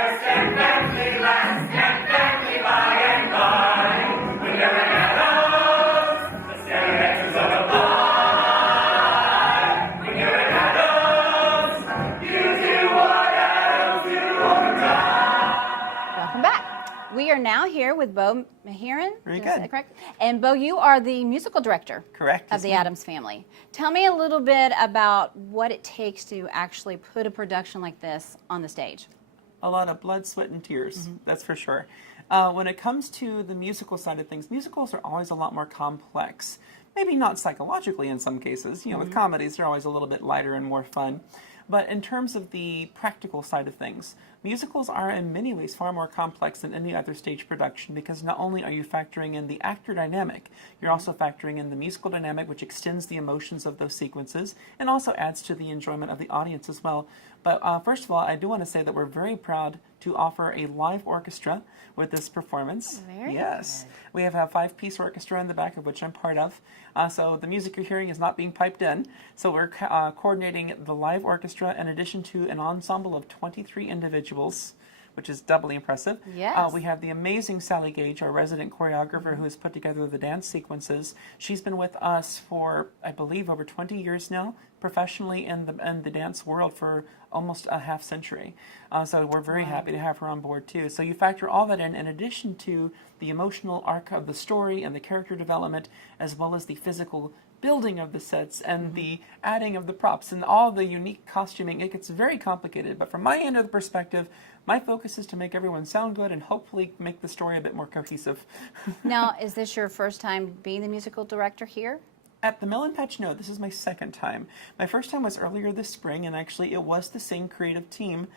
first and family last and family by and by. When you're an Addams, the stereotypes of a pie. When you're an Addams, you do what Addams do all the time. Welcome back. We are now here with Bo Mahiran. Very Is good. that correct? And Bo, you are the musical director. Correct. Of the Addams Family. Tell me a little bit about what it takes to actually put a production like this on the stage. A lot of blood, sweat, and tears, that's for sure. When it comes to the musical side of things, musicals are always a lot more complex. Maybe not psychologically in some cases. You know, with comedies, they're always a little bit lighter and more fun. But in terms of the practical side of things, musicals are in many ways far more complex than any other stage production because not only are you factoring in the actor dynamic, you're also factoring in the musical dynamic, which extends the emotions of those sequences and also adds to the enjoyment of the audience as well. But first of all, I do want to say that we're very proud to offer a live orchestra with this performance. Very yes. We have a 5-piece orchestra in the back of which I'm part of. So the music you're hearing is not being piped in. So we're coordinating the live orchestra in addition to an ensemble of 23 individuals, which is doubly impressive. Yes. We have the amazing Sally Gage, our resident choreographer, who has put together the dance sequences. She's been with us for, I believe, over 20 years now, professionally in the dance world for almost a half century. So we're very happy to have her on board too. So you factor all that in addition to the emotional arc of the story and the character development, as well as the physical building of the sets and the adding of the props and all the unique costuming. It gets very complicated, but from my end of the perspective, my focus is to make everyone sound good and hopefully make the story a bit more cohesive. Now, is this your first time being the musical director here? At the Mill and Patch, no, this is my second time. My first time was earlier this spring, and actually it was the same creative team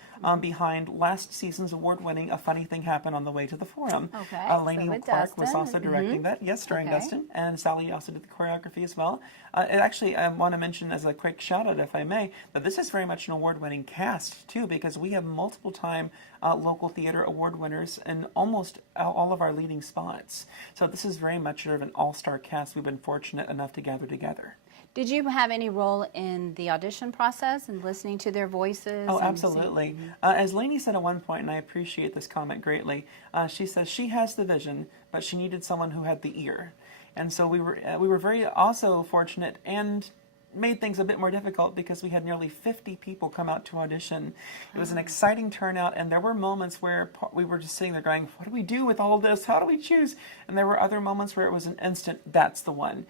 behind last season's award-winning A Funny Thing Happened on the Way to the Forum. Okay, Lainey so with Clark was Dustin. also directing that, yes, starring Okay. Dustin, and Sally also did the choreography as well. Actually, I want to mention as a quick shout-out, if I may, that this is very much an award-winning cast, too, because we have multiple-time local theater award winners in almost all of our leading spots. So this is very much sort of an all-star cast we've been fortunate enough to gather together. Did you have any role in the audition process and listening to their voices? Oh, and absolutely. As Lainey said at one point, and I appreciate this comment greatly, she says she has the vision, but she needed someone who had the ear. And so we were very also fortunate and made things a bit more difficult because we had nearly 50 people come out to audition. It was an exciting turnout, and there were moments where we were just sitting there going, what do we do with all this? How do we choose? And there were other moments where it was an instant, that's the one.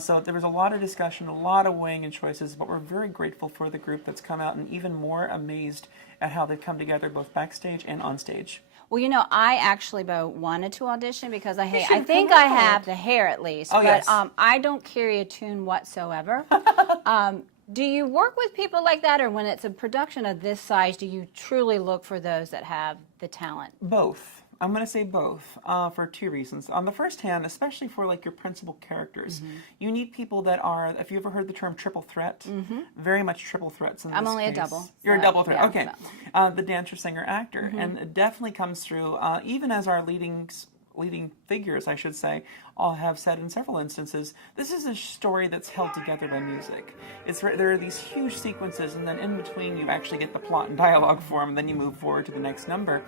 So there was a lot of discussion, a lot of weighing and choices, but we're very grateful for the group that's come out and even more amazed at how they've come together both backstage and on stage. Well, you know, I actually, Bo, wanted to audition because I should've think come I out. have the hair at least, Oh, but yes. I don't carry a tune whatsoever. Do you work with people like that, or when it's a production of this size, do you truly look for those that have the talent? Both. I'm going to say both for two reasons. On the first hand, especially for like your principal characters, you need people that are, if you ever heard the term triple threat, very much triple threats in I'm this only a case. double, You're a so, double threat, yeah, okay. The dancer, singer, actor. And it definitely comes through, even as our leading figures, I should say, all have said in several instances, this is a story that's held together by music. There are these huge sequences, and then in between you actually get the plot and dialogue form, and then you move forward to the next number.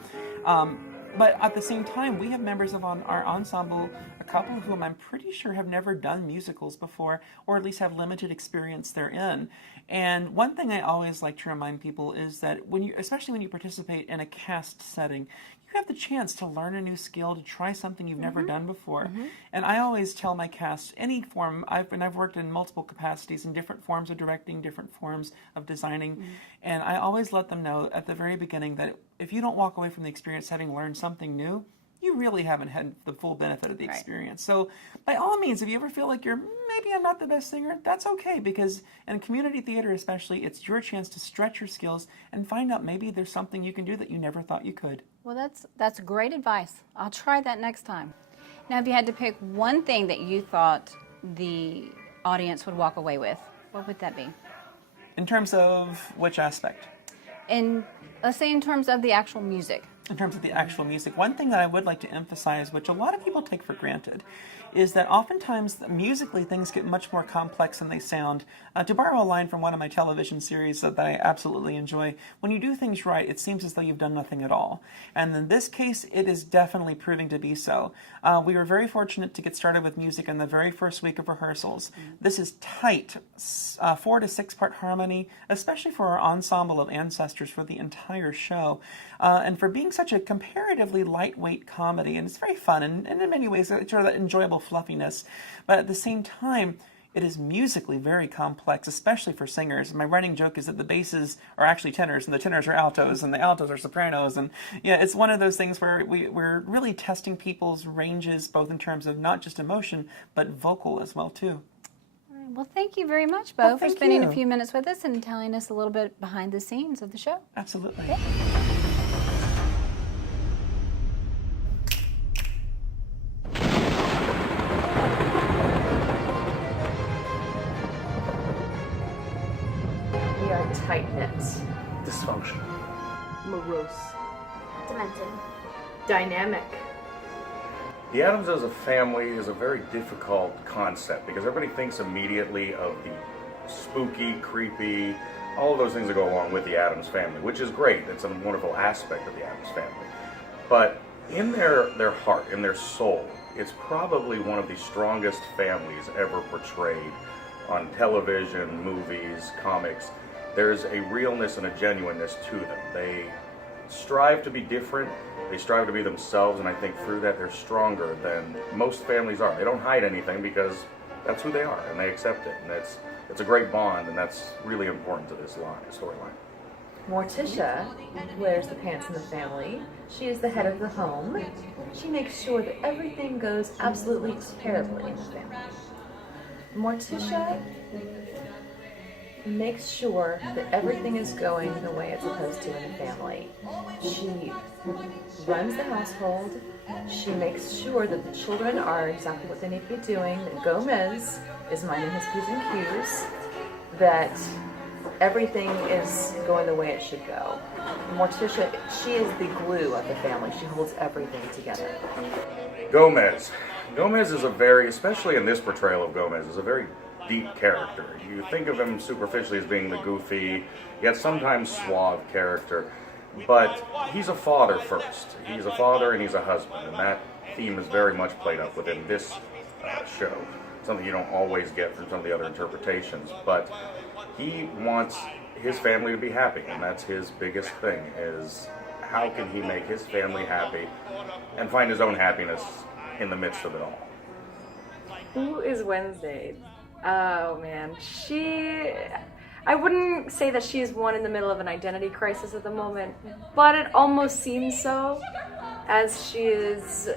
But at the same time, we have members of our ensemble, a couple of whom I'm pretty sure have never done musicals before, or at least have limited experience therein. And one thing I always like to remind people is that especially when you participate in a cast setting, you have the chance to learn a new skill, to try something you've never done before. And I always tell my cast, any form, I've worked in multiple capacities in different forms of directing, different forms of designing, and I always let them know at the very beginning that if you don't walk away from the experience having learned something new, you really haven't had the full benefit of the experience. So by all means, if you ever feel like maybe I'm not the best singer, that's okay, because in community theater especially, it's your chance to stretch your skills and find out maybe there's something you can do that you never thought you could. Well, that's great advice. I'll try that next time. Now, if you had to pick one thing that you thought the audience would walk away with, what would that be? In terms of which aspect? Let's say in terms of the actual music. in terms of the actual music, one thing that I would like to emphasize, which a lot of people take for granted, is that oftentimes musically things get much more complex than they sound. To borrow a line from one of my television series that I absolutely enjoy, when you do things right, it seems as though you've done nothing at all. And in this case, it is definitely proving to be so. We were very fortunate to get started with music in the very first week of rehearsals. This is tight, 4 to 6 part harmony, especially for our ensemble of ancestors for the entire show. And for being such a comparatively lightweight comedy, and it's very fun, and in many ways, it's sort of that enjoyable fluffiness. But at the same time, it is musically very complex, especially for singers. My running joke is that the basses are actually tenors, and the tenors are altos, and the altos are sopranos. And yeah, it's one of those things where we're really testing people's ranges, both in terms of not just emotion, but vocal as well, too. Well, thank you very much, Bo, for spending you. a few minutes with us and telling us a little bit behind the scenes of the show. Absolutely. Yeah. We are tight-knit, Dysfunctional. morose, Demented. dynamic. The Addams as a family is a very difficult concept because everybody thinks immediately of the spooky, creepy, all of those things that go along with the Addams family, which is great. It's a wonderful aspect of the Addams family. But in their heart, in their soul, it's probably one of the strongest families ever portrayed on television, movies, comics. There's a realness and a genuineness to them. They strive to be different, they strive to be themselves, and I think through that they're stronger than most families are. They don't hide anything because that's who they are, and they accept it, and it's a great bond, and that's really important to this storyline. Morticia wears the pants in the family. She is the head of the home. She makes sure that everything goes absolutely terribly in the family. Morticia makes sure that everything is going the way it's supposed to in the family. She runs the household. She makes sure that the children are exactly what they need to be doing, that Gomez is minding his P's and Q's, that everything is going the way it should go. Morticia, she is the glue of the family. She holds everything together. Gomez. Gomez is a very, especially in this portrayal of Gomez, is a very deep character. You think of him superficially as being the goofy, yet sometimes suave character, but he's a father first. He's a father and he's a husband, and that theme is very much played up within this show. Something you don't always get from some of the other interpretations, but he wants his family to be happy, and that's his biggest thing, is how can he make his family happy and find his own happiness in the midst of it all. Who is Wednesday? Oh man, I wouldn't say that she is one in the middle of an identity crisis at the moment, but it almost seems so, as she is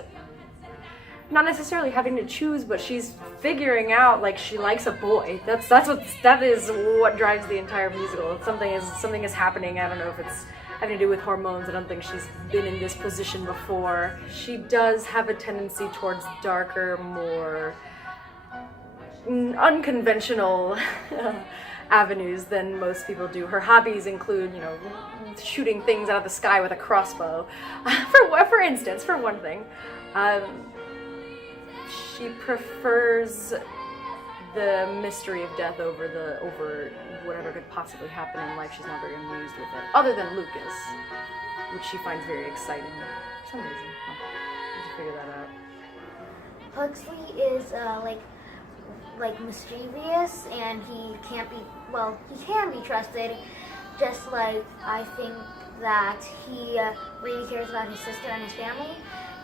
not necessarily having to choose, but she's figuring out like she likes a boy. That is what drives the entire musical. Something is happening. I don't know if it's having to do with hormones. I don't think she's been in this position before. She does have a tendency towards darker, more unconventional avenues than most people do. Her hobbies include, shooting things out of the sky with a crossbow, for instance, for one thing. She prefers the mystery of death over whatever could possibly happen in life. She's not very amused with it, other than Lucas, which she finds very exciting for some reason. Did you figure that out? Huxley is like mischievous, and he can be trusted. Just like I think that he really cares about his sister and his family,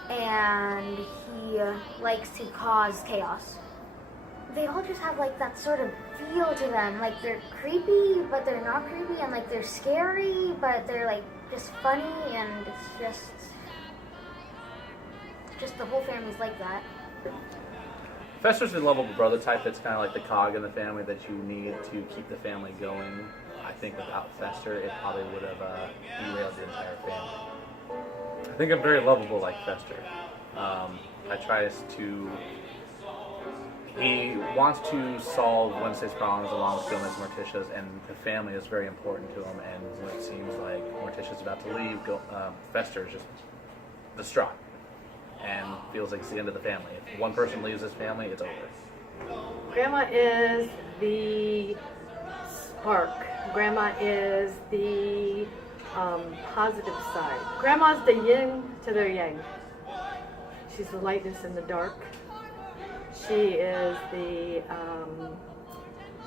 and he likes to cause chaos. They all just have like that sort of feel to them. Like they're creepy, but they're not creepy, and like they're scary, but they're like just funny, and it's just the whole family's like that. Fester's the lovable brother type that's kind of like the cog in the family that you need to keep the family going. I think without Fester, it probably would have derailed the entire family. I think I'm very lovable like Fester. I try to he wants to solve Wednesday's problems along with Gomez and Morticia's, and the family is very important to him. And when it seems like Morticia's about to leave, Fester is just distraught and feels like it's the end of the family. If one person leaves his family, it's over. Grandma is the spark. Grandma is the positive side. Grandma's the yin to their yang. She's the lightness in the dark. She is the,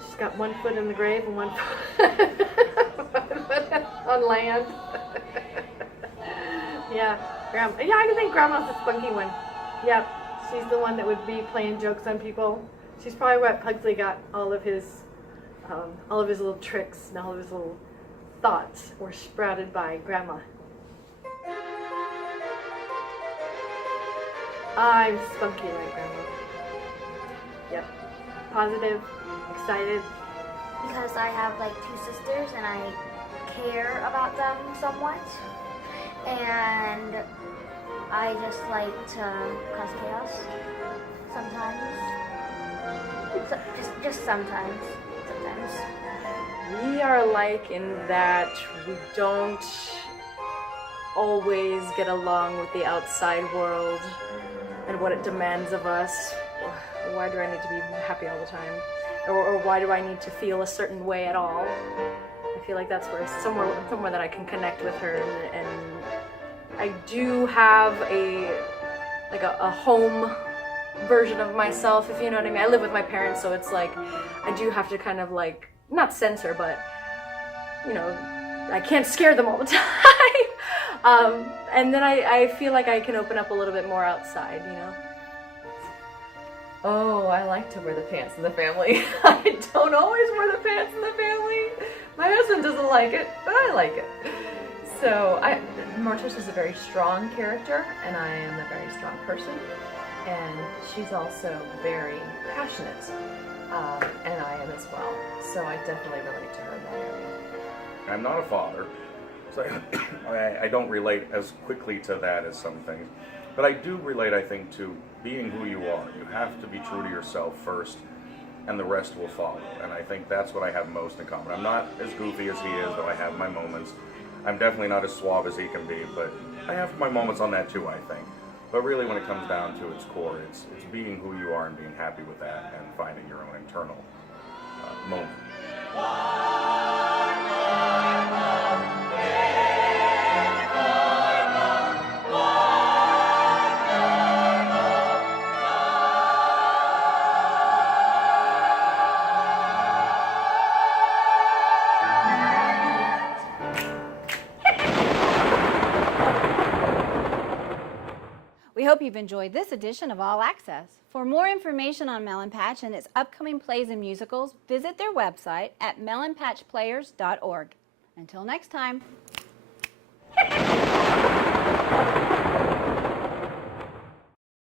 she's got one foot in the grave and one foot on land. Yeah, Grandma. Yeah, I think Grandma's the spunky one. Yep, she's the one that would be playing jokes on people. She's probably what Pugsley got all of his little tricks and all of his little thoughts were sprouted by Grandma. I'm spunky like Grandma. Yep. Positive, excited. Because I have like 2 sisters and I care about them somewhat. And I just like to cause chaos sometimes. Just sometimes. We are alike in that we don't always get along with the outside world and what it demands of us. Why do I need to be happy all the time? Or why do I need to feel a certain way at all? I feel like that's where somewhere that I can connect with her, and I do have a home version of myself, if you know what I mean. I live with my parents, so it's like I do have to kind of like not censor, but you know, I can't scare them all the time. And then I feel like I can open up a little bit more outside, you know. Oh, I like to wear the pants in the family. I don't always wear the pants in the family. My husband doesn't like it, but I like it. So Morticia's a very strong character, and I am a very strong person. And she's also very passionate, and I am as well. So I definitely relate to her in that area. I'm not a father, so I don't relate as quickly to that as some things. But I do relate, I think, to being who you are. You have to be true to yourself first, and the rest will follow. And I think that's what I have most in common. I'm not as goofy as he is, though I have my moments. I'm definitely not as suave as he can be, but I have my moments on that too, I think. But really, when it comes down to its core, it's being who you are and being happy with that and finding your own internal moment. We hope you've enjoyed this edition of All Access. For more information on Melon Patch and its upcoming plays and musicals, visit their website at melonpatchplayers.org. Until next time.